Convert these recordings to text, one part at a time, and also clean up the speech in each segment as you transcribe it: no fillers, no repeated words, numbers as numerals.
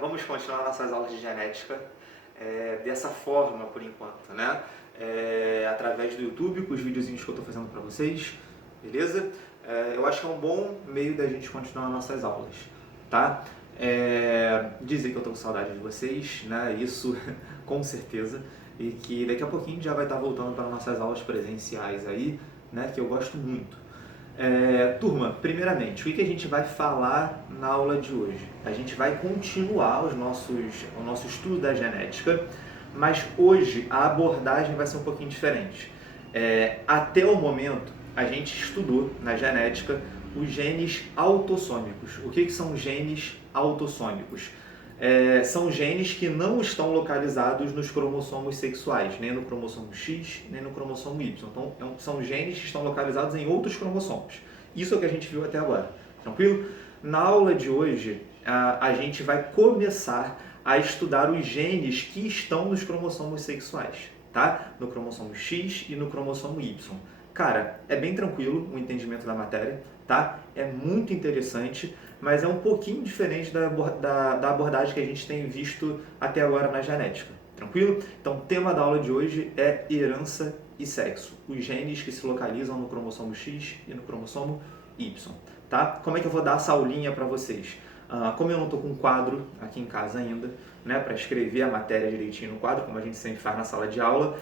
Vamos continuar nossas aulas de genética dessa forma por enquanto, né? Através do YouTube, com os videozinhos que eu estou fazendo para vocês, beleza? Eu acho que é um bom meio da gente continuar nossas aulas, tá? Dizer que eu estou com saudade de vocês, né? Isso com certeza, e que daqui a pouquinho já vai estar voltando para nossas aulas presenciais aí, né? Que eu gosto muito. Turma, primeiramente, o que a gente vai falar na aula de hoje? A gente vai continuar o nosso estudo da genética, mas hoje a abordagem vai ser um pouquinho diferente. Até o momento, a gente estudou na genética os genes autossômicos. O que são genes autossômicos? São genes que não estão localizados nos cromossomos sexuais, nem no cromossomo X, nem no cromossomo Y. Então, são genes que estão localizados em outros cromossomos. Isso é o que a gente viu até agora. Tranquilo? Na aula de hoje, a gente vai começar a estudar os genes que estão nos cromossomos sexuais, tá? No cromossomo X e no cromossomo Y. Cara, é bem tranquilo o entendimento da matéria, tá? É muito interessante, mas é um pouquinho diferente da abordagem que a gente tem visto até agora na genética, tranquilo? Então, o tema da aula de hoje é herança e sexo, os genes que se localizam no cromossomo X e no cromossomo Y, tá? Como é que eu vou dar essa aulinha para vocês? Como eu não estou com um quadro aqui em casa ainda, né, para escrever a matéria direitinho no quadro, como a gente sempre faz na sala de aula,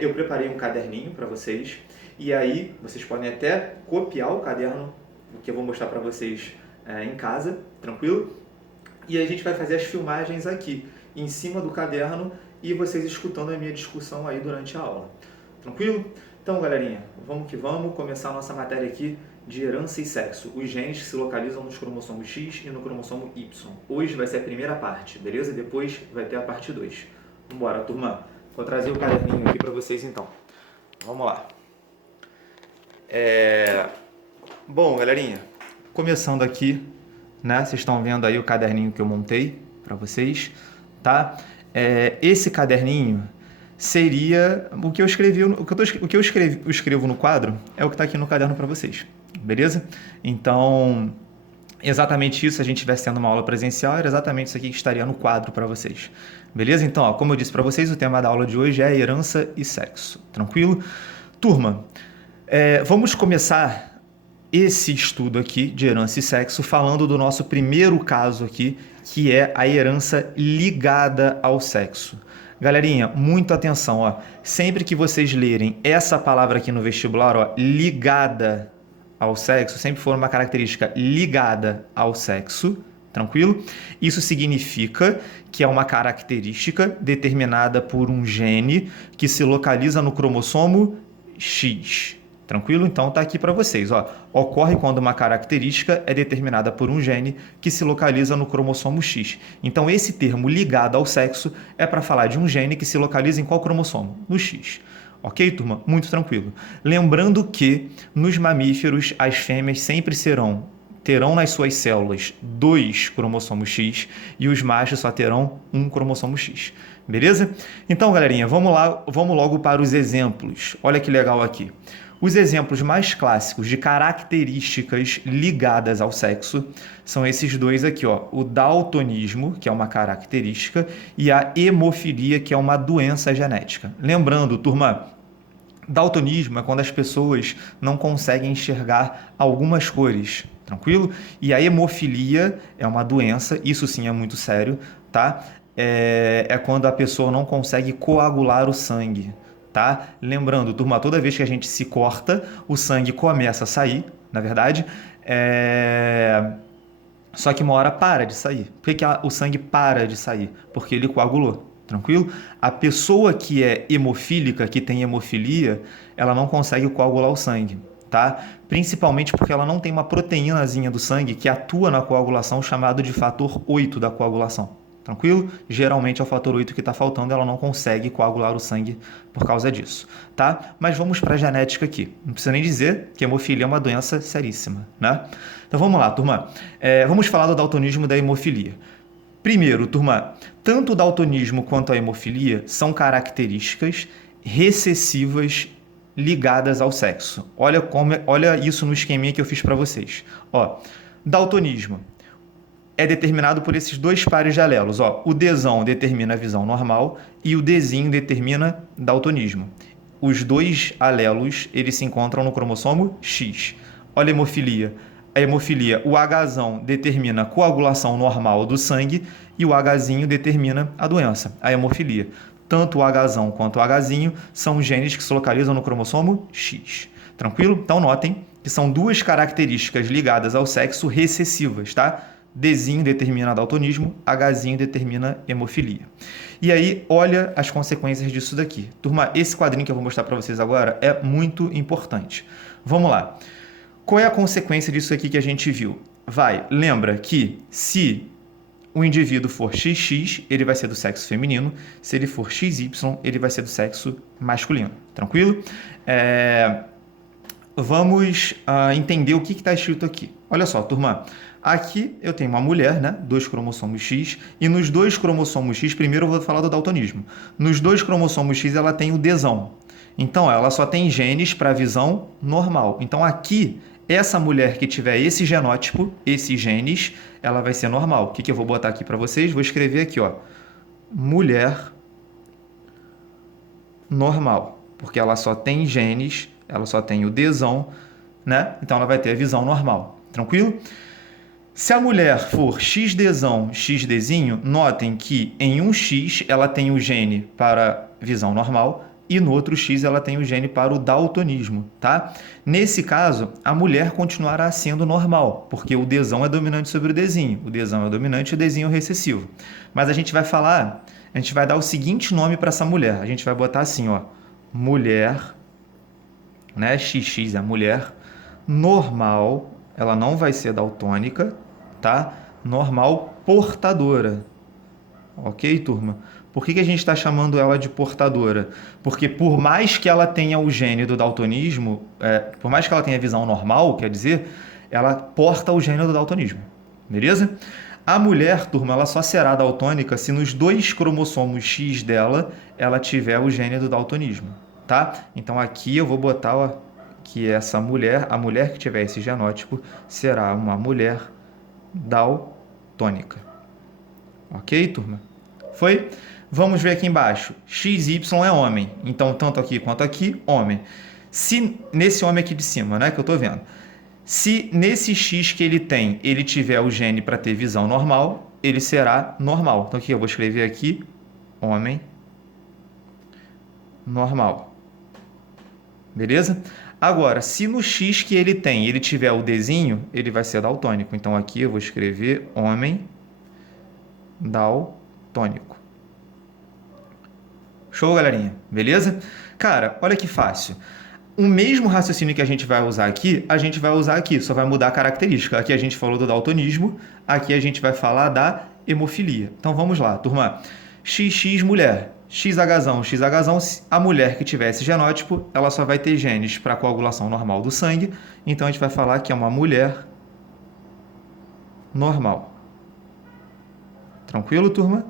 eu preparei um caderninho para vocês, e aí vocês podem até copiar o caderno que eu vou mostrar para vocês em casa, tranquilo? E a gente vai fazer as filmagens aqui, em cima do caderno, e vocês escutando a minha discussão aí durante a aula, tranquilo? Então, galerinha, vamos que vamos começar a nossa matéria aqui de herança e sexo, os genes que se localizam nos cromossomos X e no cromossomo Y. Hoje vai ser a primeira parte, beleza? Depois vai ter a parte 2. Vambora, turma. Vou trazer o caderninho aqui para vocês então. Vamos lá. Bom, galerinha, começando aqui, né? Vocês estão vendo aí o caderninho que eu montei para vocês, tá? Esse caderninho seria o que eu escrevi, eu escrevo no quadro é o que está aqui no caderno para vocês, beleza? Então, exatamente isso, se a gente estivesse tendo uma aula presencial, era exatamente isso aqui que estaria no quadro para vocês, beleza? Então, ó, como eu disse para vocês, o tema da aula de hoje é herança e sexo, tranquilo? Turma, vamos começar esse estudo aqui de herança e sexo falando do nosso primeiro caso aqui, que é a herança ligada ao sexo. Galerinha, muita atenção, ó. Sempre que vocês lerem essa palavra aqui no vestibular, ó, ligada ao sexo, sempre for uma característica ligada ao sexo, tranquilo? Isso significa que é uma característica determinada por um gene que se localiza no cromossomo X. Tranquilo? Então tá aqui para vocês, ó. Ocorre quando uma característica é determinada por um gene que se localiza no cromossomo X. Então esse termo ligado ao sexo é para falar de um gene que se localiza em qual cromossomo? No X. Ok, turma? Muito tranquilo. Lembrando que nos mamíferos as fêmeas sempre terão nas suas células 2 cromossomos X e os machos só terão um cromossomo X. Beleza? Então, galerinha, vamos logo para os exemplos. Olha que legal aqui. Os exemplos mais clássicos de características ligadas ao sexo são esses dois aqui, ó. O daltonismo, que é uma característica, e a hemofilia, que é uma doença genética. Lembrando, turma, daltonismo é quando as pessoas não conseguem enxergar algumas cores, tranquilo? E a hemofilia é uma doença, isso sim é muito sério, tá? É quando a pessoa não consegue coagular o sangue. Tá? Lembrando, turma, toda vez que a gente se corta, o sangue começa a sair, na verdade, só que uma hora para de sair. Por que o sangue para de sair? Porque ele coagulou, tranquilo? A pessoa que é hemofílica, que tem hemofilia, ela não consegue coagular o sangue, tá? Principalmente porque ela não tem uma proteínazinha do sangue que atua na coagulação, chamado de fator 8 da coagulação. Tranquilo? Geralmente é o fator 8 que está faltando, ela não consegue coagular o sangue por causa disso, tá? Mas vamos para a genética aqui. Não precisa nem dizer que a hemofilia é uma doença seríssima, né? Então vamos lá, turma. Vamos falar do daltonismo e da hemofilia. Primeiro, turma, tanto o daltonismo quanto a hemofilia são características recessivas ligadas ao sexo. Olha isso no esqueminha que eu fiz para vocês. Ó, daltonismo é determinado por esses dois pares de alelos. Ó, o Dzão determina a visão normal e o Dzinho determina daltonismo. Os dois alelos eles se encontram no cromossomo X. Olha a hemofilia. A hemofilia, o Hzão determina a coagulação normal do sangue e o Hzinho determina a doença, a hemofilia. Tanto o Hzão quanto o Hzinho são genes que se localizam no cromossomo X. Tranquilo? Então notem que são duas características ligadas ao sexo recessivas, tá? Dzinho determina daltonismo, Hzinho determina hemofilia. E aí, olha as consequências disso daqui. Turma, esse quadrinho que eu vou mostrar para vocês agora é muito importante. Vamos lá. Qual é a consequência disso aqui que a gente viu? Lembra que se o indivíduo for XX, ele vai ser do sexo feminino. Se ele for XY, ele vai ser do sexo masculino. Tranquilo? Vamos entender o que está escrito aqui. Olha só, turma. Aqui eu tenho uma mulher, né? 2 cromossomos X. E nos 2 cromossomos X, primeiro eu vou falar do daltonismo. Nos 2 cromossomos X, ela tem o Dzão. Então, ela só tem genes para visão normal. Então, aqui, essa mulher que tiver esse genótipo, esses genes, ela vai ser normal. O que eu vou botar aqui para vocês? Vou escrever aqui, ó. Mulher normal. Porque ela só tem genes, ela só tem o Dzão, né? Então, ela vai ter a visão normal. Tranquilo? Se a mulher for XDzão, XDzinho, notem que em um X ela tem o gene para visão normal e no outro X ela tem o gene para o daltonismo, tá? Nesse caso, a mulher continuará sendo normal, porque o Dzão é dominante sobre o Dzinho. O Dzão é dominante e o Dzinho é recessivo. Mas a gente vai falar, a gente vai dar o seguinte nome para essa mulher. A gente vai botar assim, ó, mulher, né? XX é a mulher normal, ela não vai ser daltônica, tá? Normal portadora. Ok, turma? Por que a gente está chamando ela de portadora? Porque por mais que ela tenha o gene do daltonismo, por mais que ela tenha visão normal, quer dizer, ela porta o gene do daltonismo. Beleza? A mulher, turma, ela só será daltônica se nos 2 cromossomos X dela, ela tiver o gene do daltonismo, tá? Então aqui eu vou botar, ó, que essa mulher, a mulher que tiver esse genótipo, será uma mulher daltônica. Ok, turma? Foi? Vamos ver aqui embaixo. XY é homem. Então, tanto aqui quanto aqui, homem. Se nesse homem aqui de cima, né, que eu estou vendo, se nesse X que ele tem, ele tiver o gene para ter visão normal, ele será normal. Então, aqui eu vou escrever aqui, homem normal. Beleza? Agora, se no X que ele tem, ele tiver o Dzinho, ele vai ser daltônico. Então, aqui eu vou escrever homem daltônico. Show, galerinha? Beleza? Cara, olha que fácil. O mesmo raciocínio que a gente vai usar aqui, a gente vai usar aqui, só vai mudar a característica. Aqui a gente falou do daltonismo, aqui a gente vai falar da hemofilia. Então, vamos lá, turma. XX mulher. XHzão, XHzão, a mulher que tiver esse genótipo, ela só vai ter genes para coagulação normal do sangue. Então, a gente vai falar que é uma mulher normal. Tranquilo, turma?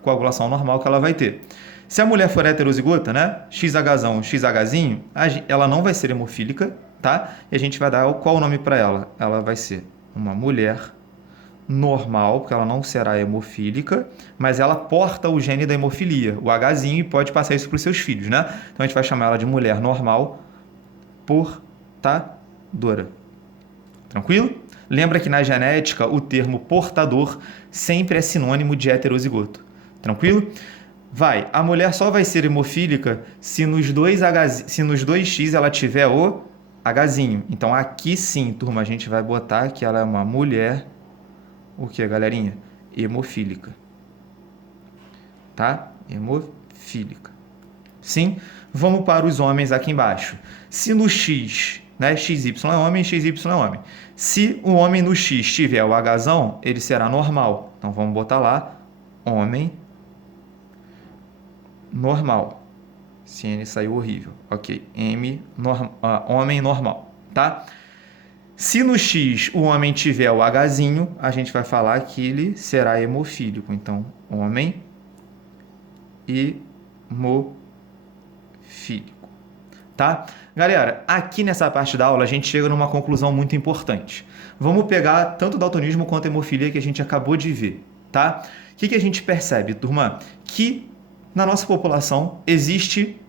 Coagulação normal que ela vai ter. Se a mulher for heterozigota, né? XHzão, XHzinho, ela não vai ser hemofílica, tá? E a gente vai dar qual o nome para ela? Ela vai ser uma mulher normal, porque ela não será hemofílica, mas ela porta o gene da hemofilia, o Hzinho, e pode passar isso para os seus filhos, né? Então a gente vai chamar ela de mulher normal portadora. Tranquilo? Lembra que na genética o termo portador sempre é sinônimo de heterozigoto. Tranquilo? A mulher só vai ser hemofílica se nos 2X ela tiver o Hzinho. Então aqui sim, turma, a gente vai botar que ela é uma mulher, o que, galerinha? Hemofílica. Tá? Hemofílica. Sim? Vamos para os homens aqui embaixo. Se no X, né, XY é homem, XY é homem. Se o homem no X tiver o Hzão, ele será normal. Então vamos botar lá, homem normal. CN saiu horrível. Ok. Homem normal. Tá? Se no X o homem tiver o Hzinho, a gente vai falar que ele será hemofílico. Então, homem hemofílico. tá? Galera, aqui nessa parte da aula a gente chega numa conclusão muito importante. Vamos pegar tanto o daltonismo quanto a hemofilia que a gente acabou de ver, tá? O que a gente percebe, turma? Que na nossa população existem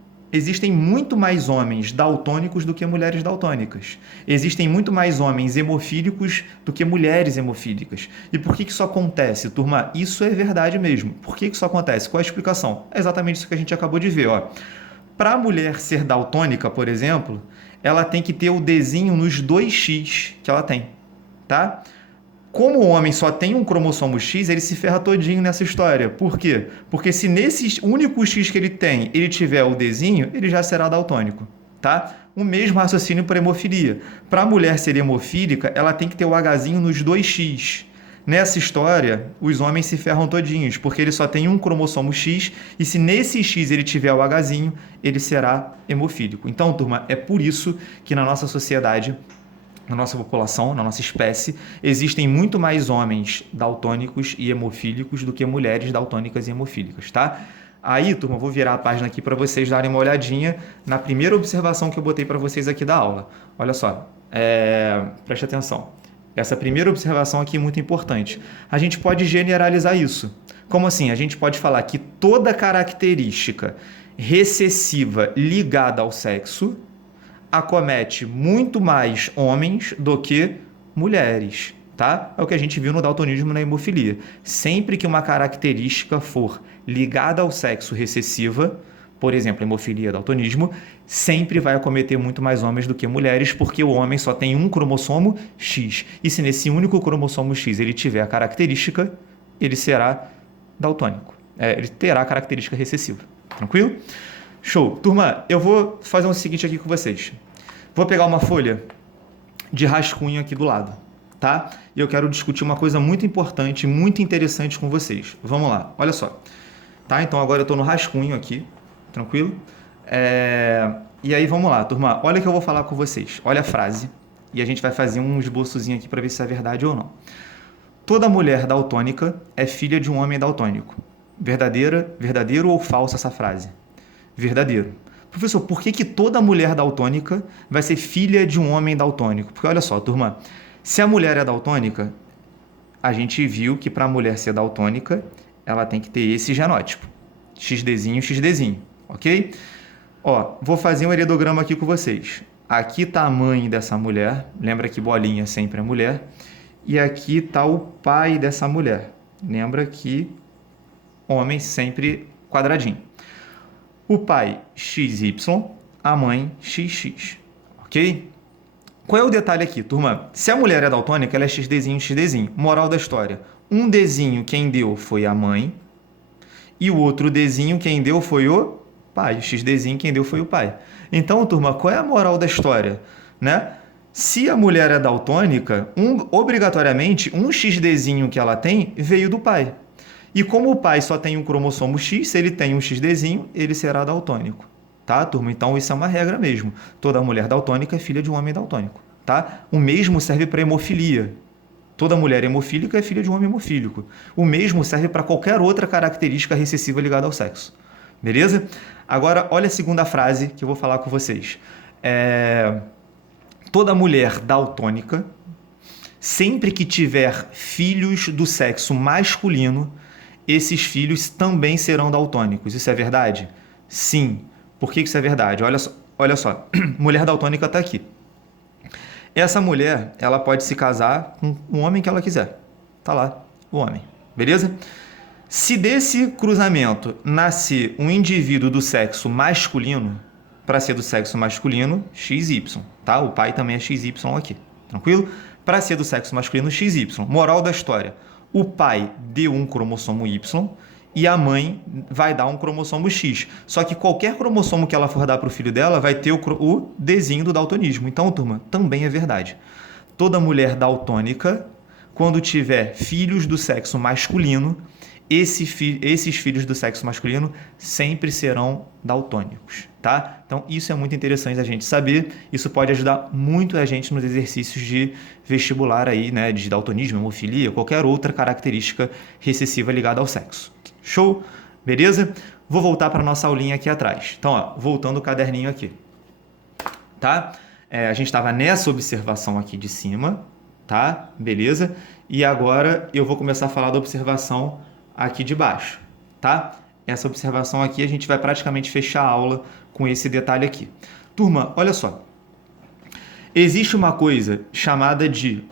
muito mais homens daltônicos do que mulheres daltônicas. Existem muito mais homens hemofílicos do que mulheres hemofílicas. E por que isso acontece, turma? Isso é verdade mesmo. Por que isso acontece? Qual a explicação? É exatamente isso que a gente acabou de ver, ó. Para a mulher ser daltônica, por exemplo, ela tem que ter o Dzinho nos 2x que ela tem, tá? Como o homem só tem um cromossomo X, ele se ferra todinho nessa história. Por quê? Porque se nesse único X que ele tem, ele tiver o Dzinho, ele já será daltônico, tá? O mesmo raciocínio para hemofilia. Para a mulher ser hemofílica, ela tem que ter o Hzinho nos 2x. Nessa história, os homens se ferram todinhos, porque ele só tem um cromossomo X, e se nesse X ele tiver o Hzinho, ele será hemofílico. Então, turma, é por isso que na nossa sociedade, na nossa população, na nossa espécie, existem muito mais homens daltônicos e hemofílicos do que mulheres daltônicas e hemofílicas, tá? Aí, turma, vou virar a página aqui para vocês darem uma olhadinha na primeira observação que eu botei para vocês aqui da aula. Olha só, preste atenção. Essa primeira observação aqui é muito importante. A gente pode generalizar isso. Como assim? A gente pode falar que toda característica recessiva ligada ao sexo acomete muito mais homens do que mulheres, tá? É o que a gente viu no daltonismo e na hemofilia. Sempre que uma característica for ligada ao sexo recessiva, por exemplo, hemofilia, daltonismo, sempre vai acometer muito mais homens do que mulheres, porque o homem só tem um cromossomo X. E se nesse único cromossomo X ele tiver a característica, ele será daltônico. Ele terá a característica recessiva. Tranquilo? Show. Turma, eu vou fazer o seguinte aqui com vocês. Vou pegar uma folha de rascunho aqui do lado, tá? E eu quero discutir uma coisa muito importante, muito interessante com vocês. Vamos lá, olha só. Tá? Então agora eu estou no rascunho aqui, tranquilo? E aí vamos lá, turma. Olha o que eu vou falar com vocês. Olha a frase. E a gente vai fazer um esboçozinho aqui para ver se é verdade ou não. Toda mulher daltônica é filha de um homem daltônico. Verdadeiro ou falsa essa frase? Verdadeiro. Professor, por que toda mulher daltônica vai ser filha de um homem daltônico? Porque olha só, turma, se a mulher é daltônica, a gente viu que para a mulher ser daltônica, ela tem que ter esse genótipo. XDzinho, XDzinho, ok? Ó, vou fazer um heredograma aqui com vocês. Aqui está a mãe dessa mulher, lembra que bolinha sempre é mulher, e aqui está o pai dessa mulher. Lembra que homem sempre quadradinho. O pai XY, a mãe XX, ok? Qual é o detalhe aqui, turma? Se a mulher é daltônica, ela é XDzinho, XDzinho. Moral da história. Um Dzinho quem deu foi a mãe e o outro Dzinho quem deu foi o pai. O XDzinho quem deu foi o pai. Então, turma, qual é a moral da história? Né? Se a mulher é daltônica, obrigatoriamente, um XDzinho que ela tem veio do pai. E como o pai só tem um cromossomo X, se ele tem um XDzinho, ele será daltônico. Tá, turma? Então, isso é uma regra mesmo. Toda mulher daltônica é filha de um homem daltônico. Tá? O mesmo serve para hemofilia. Toda mulher hemofílica é filha de um homem hemofílico. O mesmo serve para qualquer outra característica recessiva ligada ao sexo. Beleza? Agora, olha a segunda frase que eu vou falar com vocês. Toda mulher daltônica, sempre que tiver filhos do sexo masculino, esses filhos também serão daltônicos. Isso é verdade? Sim. Por que isso é verdade? Olha só. Mulher daltônica está aqui. Essa mulher, ela pode se casar com o homem que ela quiser. Tá lá, o homem. Beleza? Se desse cruzamento nascer um indivíduo do sexo masculino, para ser do sexo masculino, XY, tá? O pai também é XY aqui. Tranquilo? Para ser do sexo masculino, XY. Moral da história. O pai deu um cromossomo Y e a mãe vai dar um cromossomo X. Só que qualquer cromossomo que ela for dar para o filho dela vai ter o Dzinho do daltonismo. Então, turma, também é verdade. Toda mulher daltônica, quando tiver filhos do sexo masculino, esses filhos do sexo masculino sempre serão daltônicos, tá? Então, isso é muito interessante a gente saber. Isso pode ajudar muito a gente nos exercícios de vestibular aí, né? De daltonismo, hemofilia, qualquer outra característica recessiva ligada ao sexo. Show? Beleza? Vou voltar para a nossa aulinha aqui atrás. Então, ó, voltando o caderninho aqui. tá? A gente estava nessa observação aqui de cima, tá? Beleza? E agora eu vou começar a falar da observação aqui de baixo, tá? Essa observação aqui a gente vai praticamente fechar a aula com esse detalhe aqui. Turma, olha só. Existe uma coisa chamada de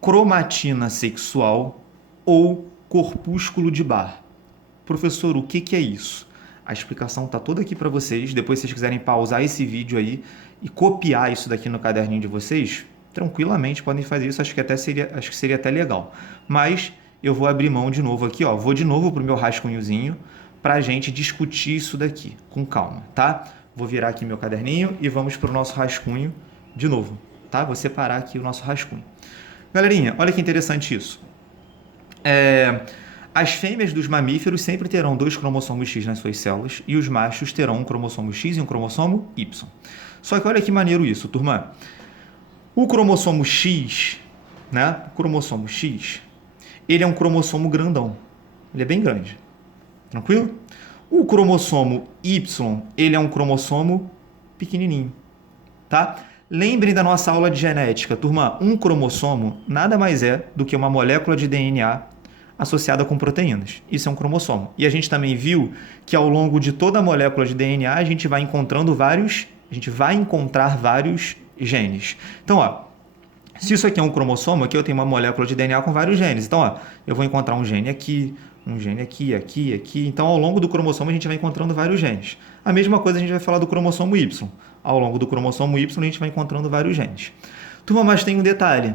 cromatina sexual ou corpúsculo de Barr. Professor, o que é isso? A explicação está toda aqui para vocês. Depois, se vocês quiserem pausar esse vídeo aí e copiar isso daqui no caderninho de vocês, tranquilamente podem fazer isso. Acho que seria até legal. Mas eu vou abrir mão de novo aqui, ó. Vou de novo para o meu rascunhozinho para a gente discutir isso daqui com calma, tá? Vou virar aqui meu caderninho e vamos para o nosso rascunho de novo, tá? Vou separar aqui o nosso rascunho. Galerinha, olha que interessante isso. As fêmeas dos mamíferos sempre terão 2 cromossomos X nas suas células e os machos terão um cromossomo X e um cromossomo Y. Só que olha que maneiro isso, turma. O cromossomo X, né? O cromossomo X, ele é um cromossomo grandão. Ele é bem grande. Tranquilo? O cromossomo Y, ele é um cromossomo pequenininho, tá? Lembrem da nossa aula de genética, turma. Um cromossomo nada mais é do que uma molécula de DNA associada com proteínas. Isso é um cromossomo. E a gente também viu que ao longo de toda a molécula de DNA a gente vai encontrar vários genes. Então, ó, se isso aqui é um cromossomo, aqui eu tenho uma molécula de DNA com vários genes. Então, ó, eu vou encontrar um gene aqui, aqui. Então, ao longo do cromossomo a gente vai encontrando vários genes. A mesma coisa a gente vai falar do cromossomo Y. Ao longo do cromossomo Y a gente vai encontrando vários genes. Turma, mas tem um detalhe.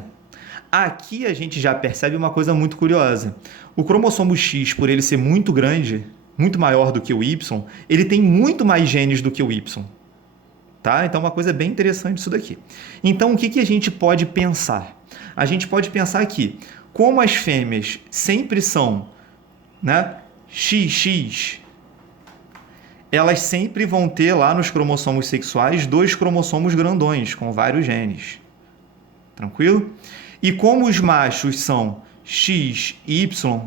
Aqui a gente já percebe uma coisa muito curiosa. O cromossomo X, por ele ser muito grande, muito maior do que o Y, ele tem muito mais genes do que o Y. Tá? Então, uma coisa bem interessante isso daqui. Então, o que a gente pode pensar? A gente pode pensar que, como as fêmeas sempre são, né, XX, elas sempre vão ter lá nos cromossomos sexuais 2 cromossomos grandões, com vários genes. Tranquilo? E como os machos são X e Y,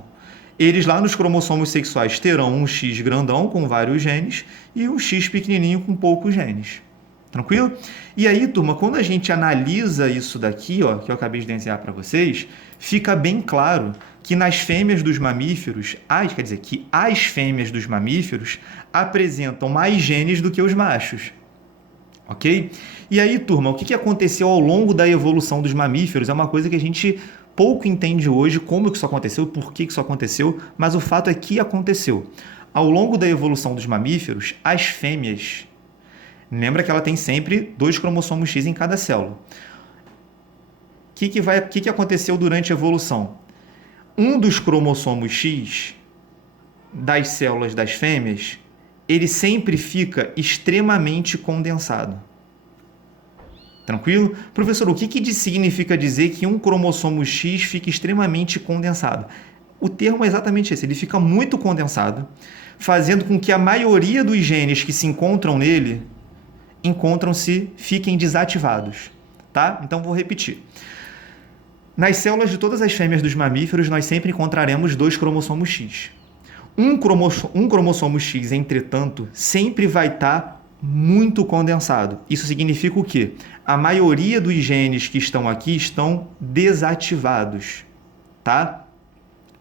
eles lá nos cromossomos sexuais terão um X grandão com vários genes e um X pequenininho com poucos genes. Tranquilo? E aí, turma, quando a gente analisa isso daqui, ó, que eu acabei de desenhar para vocês, fica bem claro que nas fêmeas dos mamíferos, que as fêmeas dos mamíferos apresentam mais genes do que os machos. Ok? E aí, turma, o que aconteceu ao longo da evolução dos mamíferos é uma coisa que a gente pouco entende hoje, como que isso aconteceu, por que isso aconteceu, mas o fato é que aconteceu. Ao longo da evolução dos mamíferos, as fêmeas, lembra que ela tem sempre 2 cromossomos X em cada célula. O que aconteceu durante a evolução? Um dos cromossomos X das células das fêmeas, ele sempre fica extremamente condensado. Tranquilo? Professor, o que significa dizer que um cromossomo X fica extremamente condensado? O termo é exatamente esse, ele fica muito condensado, fazendo com que a maioria dos genes que se encontram nele fiquem desativados. Tá? Então, vou repetir. Nas células de todas as fêmeas dos mamíferos, nós sempre encontraremos 2 cromossomos X. Um cromossomo X, entretanto, sempre vai estar muito condensado. Isso significa o quê? A maioria dos genes que estão aqui estão desativados, tá?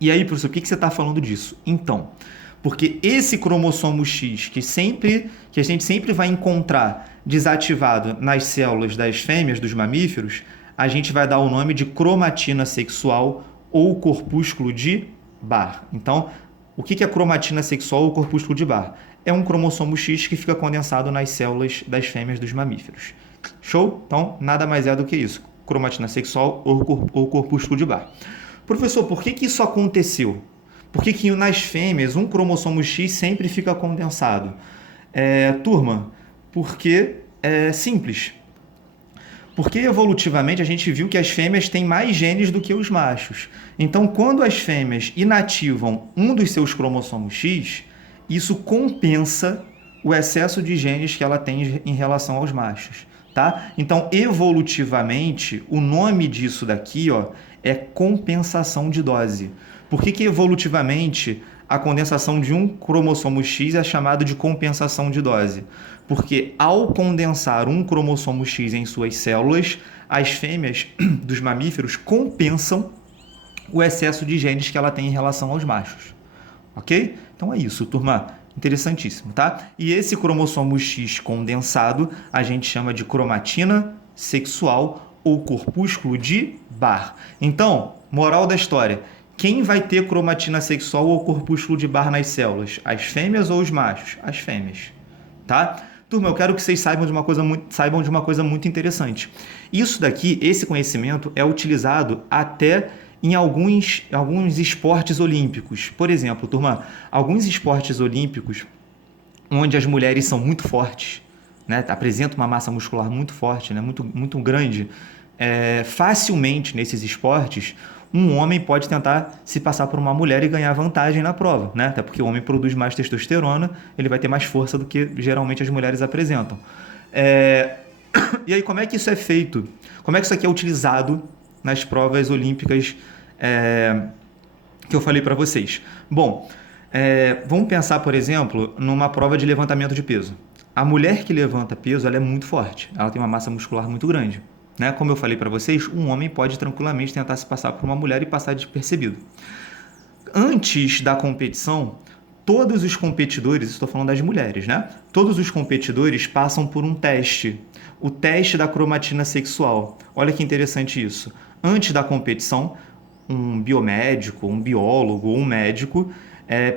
E aí, professor, o que você está falando disso? Então, porque esse cromossomo X que a gente sempre vai encontrar desativado nas células das fêmeas dos mamíferos, a gente vai dar o nome de cromatina sexual ou corpúsculo de Barr. Então, o que é cromatina sexual ou corpúsculo de Barr? É um cromossomo X que fica condensado nas células das fêmeas dos mamíferos. Show? Então, nada mais é do que isso. Cromatina sexual ou corpúsculo de Barr. Professor, por que isso aconteceu? Por que nas fêmeas um cromossomo X sempre fica condensado? Turma, porque é simples. Porque evolutivamente a gente viu que as fêmeas têm mais genes do que os machos. Então, quando as fêmeas inativam um dos seus cromossomos X, isso compensa o excesso de genes que ela tem em relação aos machos. Tá? Então, evolutivamente, o nome disso daqui, ó, é compensação de dose. Por que evolutivamente a condensação de um cromossomo X é chamado de compensação de dose, porque ao condensar um cromossomo X em suas células, as fêmeas dos mamíferos compensam o excesso de genes que ela tem em relação aos machos. Ok? Então é isso, turma. Interessantíssimo, tá? E esse cromossomo X condensado a gente chama de cromatina sexual ou corpúsculo de Barr. Então, moral da história, quem vai ter cromatina sexual ou corpúsculo de Barr nas células? As fêmeas ou os machos? As fêmeas, tá? Turma, eu quero que vocês saibam de uma coisa muito interessante. Isso daqui, esse conhecimento é utilizado até em alguns esportes olímpicos. Por exemplo, turma, alguns esportes olímpicos onde as mulheres são muito fortes, né, apresentam uma massa muscular muito forte, né, muito grande, facilmente nesses esportes, um homem pode tentar se passar por uma mulher e ganhar vantagem na prova, né? Até porque o homem produz mais testosterona, ele vai ter mais força do que geralmente as mulheres apresentam. E aí, como é que isso é feito? Como é que isso aqui é utilizado nas provas olímpicas que eu falei para vocês? Bom, vamos pensar, por exemplo, numa prova de levantamento de peso. A mulher que levanta peso, ela é muito forte, ela tem uma massa muscular muito grande. Né? Como eu falei para vocês, um homem pode tranquilamente tentar se passar por uma mulher e passar despercebido. Antes da competição, todos os competidores, estou falando das mulheres, né? Todos os competidores passam por um teste, o teste da cromatina sexual. Olha que interessante isso. Antes da competição, um biomédico, um biólogo ou um médico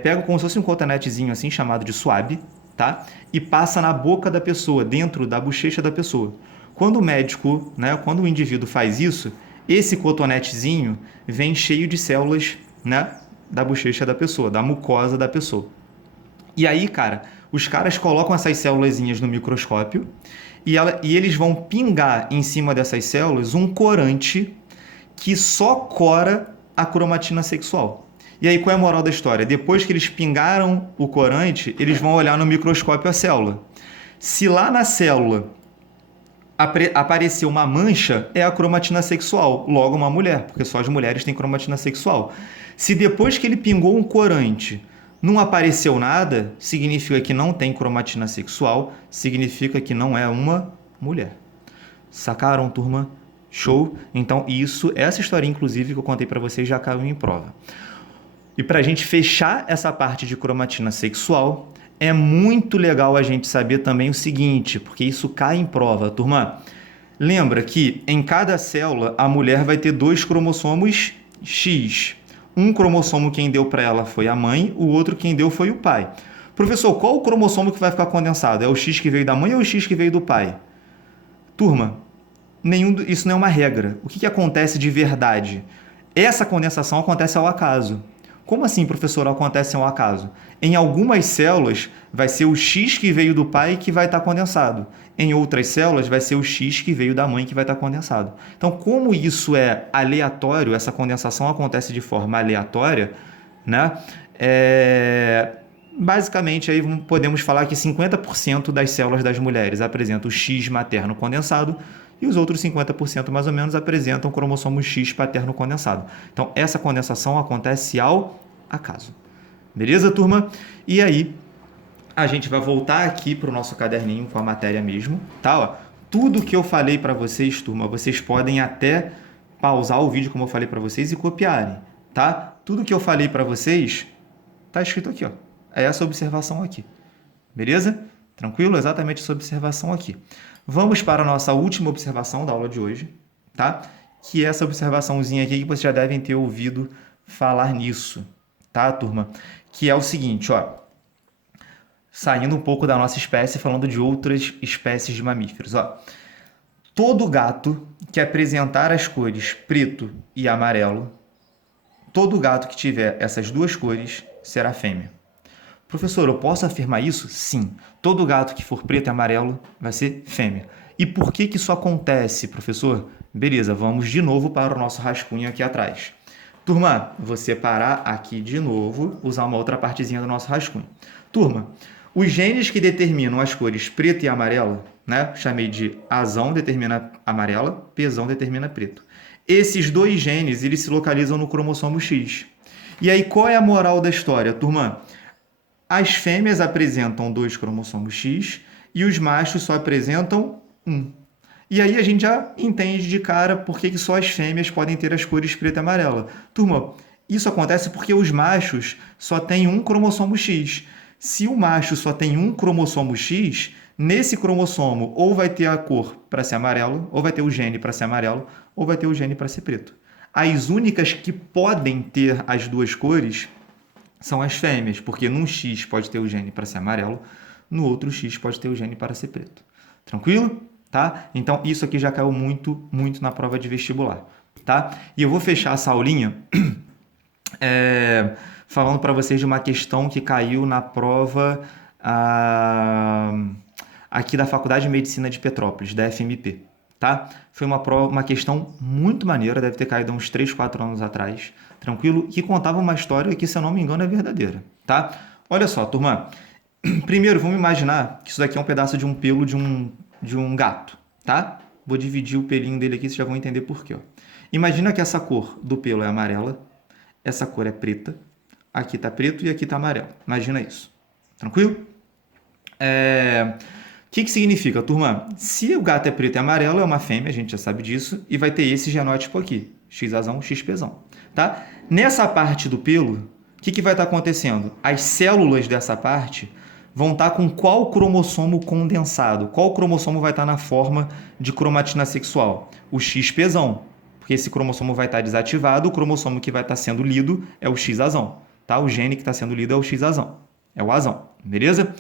pega como se fosse um cotonetezinho assim, chamado de swab, tá? E passa na boca da pessoa, dentro da bochecha da pessoa. Quando o médico, né, quando o indivíduo faz isso, esse cotonetezinho vem cheio de células, né, da bochecha da pessoa, da mucosa da pessoa. E aí, cara, os caras colocam essas célulazinhas no microscópio e eles vão pingar em cima dessas células um corante que só cora a cromatina sexual. E aí, qual é a moral da história? Depois que eles pingaram o corante, eles vão olhar no microscópio a célula. Se lá na célula apareceu uma mancha, é a cromatina sexual, logo uma mulher, porque só as mulheres têm cromatina sexual. Se depois que ele pingou um corante não apareceu nada, significa que não tem cromatina sexual, significa que não é uma mulher. Sacaram, turma? Show? Então, essa história, inclusive, que eu contei para vocês, já caiu em prova. E para a gente fechar essa parte de cromatina sexual, é muito legal a gente saber também o seguinte, porque isso cai em prova, turma. Lembra que em cada célula a mulher vai ter 2 cromossomos X. Um cromossomo quem deu para ela foi a mãe, o outro quem deu foi o pai. Professor, qual o cromossomo que vai ficar condensado? É o X que veio da mãe ou o X que veio do pai? Turma, isso não é uma regra. O que acontece de verdade? Essa condensação acontece ao acaso. Como assim, professor, acontece ao acaso? Em algumas células vai ser o X que veio do pai que vai estar condensado. Em outras células vai ser o X que veio da mãe que vai estar condensado. Então, como isso é aleatório, essa condensação acontece de forma aleatória, né? Basicamente, aí podemos falar que 50% das células das mulheres apresentam o X materno condensado e os outros 50% mais ou menos apresentam o cromossomo X paterno condensado. Então, essa condensação acontece ao acaso. Beleza, turma? E aí, a gente vai voltar aqui para o nosso caderninho com a matéria mesmo, tá? Ó, tudo que eu falei para vocês, turma, vocês podem até pausar o vídeo, como eu falei para vocês, e copiarem, tá? Tudo que eu falei para vocês tá escrito aqui, ó. É essa observação aqui. Beleza? Tranquilo? Exatamente essa observação aqui. Vamos para a nossa última observação da aula de hoje, tá? Que é essa observaçãozinha aqui que vocês já devem ter ouvido falar nisso, tá, turma? Que é o seguinte, ó. Saindo um pouco da nossa espécie, falando de outras espécies de mamíferos, ó. Todo gato que apresentar as cores preto e amarelo, todo gato que tiver essas 2 cores será fêmea. Professor, eu posso afirmar isso? Sim. Todo gato que for preto e amarelo vai ser fêmea. E por que isso acontece, professor? Beleza, vamos de novo para o nosso rascunho aqui atrás. Turma, vou separar aqui de novo, usar uma outra partezinha do nosso rascunho. Turma, os genes que determinam as cores preto e amarelo, né? Chamei de Azão determina amarela, Pzão determina preto. Esses 2 genes, eles se localizam no cromossomo X. E aí, qual é a moral da história, turma? As fêmeas apresentam 2 cromossomos X e os machos só apresentam 1. E aí a gente já entende de cara por que só as fêmeas podem ter as cores preta e amarela. Turma, isso acontece porque os machos só têm 1 cromossomo X. Se o macho só tem 1 cromossomo X, nesse cromossomo ou vai ter a cor para ser amarelo, ou vai ter o gene para ser amarelo, ou vai ter o gene para ser preto. As únicas que podem ter as 2 cores são as fêmeas, porque num X pode ter o gene para ser amarelo, no outro X pode ter o gene para ser preto. Tranquilo? Tá? Então, isso aqui já caiu muito, muito na prova de vestibular. Tá? E eu vou fechar essa aulinha falando para vocês de uma questão que caiu na prova aqui da Faculdade de Medicina de Petrópolis, da FMP. Tá? Foi uma questão muito maneira, deve ter caído uns 3, 4 anos atrás, tranquilo? Que contava uma história que, se eu não me engano, é verdadeira. Tá? Olha só, turma. Primeiro, vamos imaginar que isso daqui é um pedaço de um pelo de um gato, tá? Vou dividir o pelinho dele aqui, vocês já vão entender por quê. Ó. Imagina que essa cor do pelo é amarela, essa cor é preta, aqui tá preto e aqui tá amarelo. Imagina isso. Tranquilo? O que significa, turma? Se o gato é preto e amarelo, é uma fêmea, a gente já sabe disso, e vai ter esse genótipo aqui, XAzão, XPzão, tá? Nessa parte do pelo, o que vai estar acontecendo? As células dessa parte vão estar com qual cromossomo condensado? Qual cromossomo vai estar na forma de cromatina sexual? O XPzão, porque esse cromossomo vai estar desativado, o cromossomo que vai estar sendo lido é o XAzão, tá? O gene que está sendo lido é o XAzão, é o azão, beleza?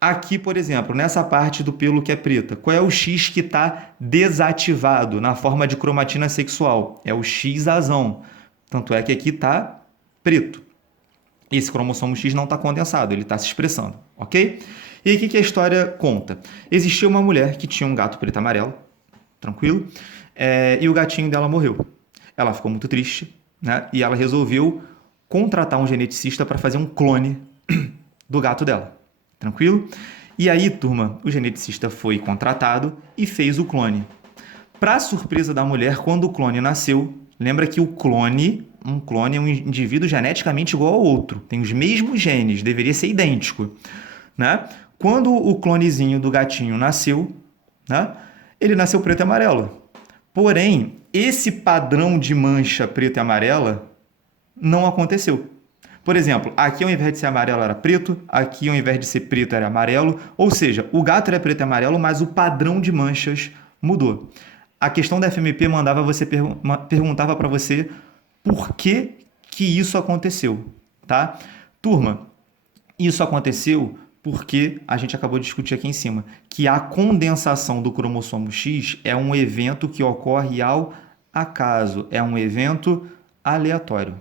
Aqui, por exemplo, nessa parte do pelo que é preta, qual é o X que está desativado na forma de cromatina sexual? É o XAzão. Tanto é que aqui está preto. Esse cromossomo X não está condensado, ele está se expressando, ok? E aí, o que a história conta? Existia uma mulher que tinha um gato preto e amarelo, tranquilo? E o gatinho dela morreu. Ela ficou muito triste, né? E ela resolveu contratar um geneticista para fazer um clone do gato dela. Tranquilo? E aí, turma, o geneticista foi contratado e fez o clone. Para surpresa da mulher, quando o clone nasceu, lembra que um clone é um indivíduo geneticamente igual ao outro, tem os mesmos genes, deveria ser idêntico, né? Quando o clonezinho do gatinho nasceu, né, ele nasceu preto e amarelo. Porém, esse padrão de mancha preta e amarela não aconteceu. Por exemplo, aqui ao invés de ser amarelo era preto, aqui ao invés de ser preto era amarelo, ou seja, o gato era preto e amarelo, mas o padrão de manchas mudou. A questão da FMP perguntava para você por que isso aconteceu, tá? Turma, isso aconteceu porque a gente acabou de discutir aqui em cima, que a condensação do cromossomo X é um evento que ocorre ao acaso, é um evento aleatório.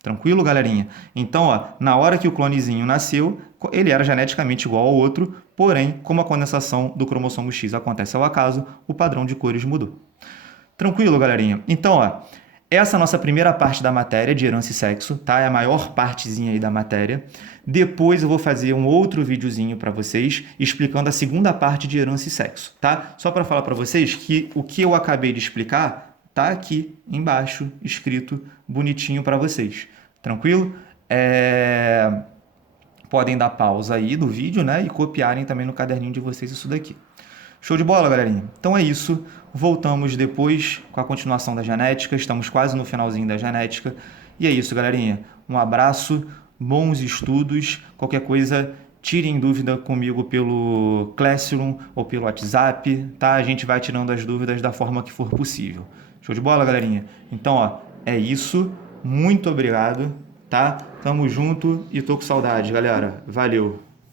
Tranquilo, galerinha? Então, ó, na hora que o clonezinho nasceu, ele era geneticamente igual ao outro, porém, como a condensação do cromossomo X acontece ao acaso, o padrão de cores mudou. Tranquilo, galerinha? Então, ó, essa é a nossa primeira parte da matéria de herança e sexo, tá? É a maior partezinha aí da matéria. Depois eu vou fazer um outro videozinho para vocês explicando a segunda parte de herança e sexo, tá? Só para falar para vocês que o que eu acabei de explicar tá aqui embaixo, escrito bonitinho para vocês. Tranquilo? Podem dar pausa aí do vídeo, né? E copiarem também no caderninho de vocês isso daqui. Show de bola, galerinha? Então é isso. Voltamos depois com a continuação da genética. Estamos quase no finalzinho da genética. E é isso, galerinha. Um abraço, bons estudos. Qualquer coisa, tirem dúvida comigo pelo Classroom ou pelo WhatsApp, tá? A gente vai tirando as dúvidas da forma que for possível. Show de bola, galerinha? Então, ó, é isso. Muito obrigado, tá? Tamo junto e tô com saudade, galera. Valeu!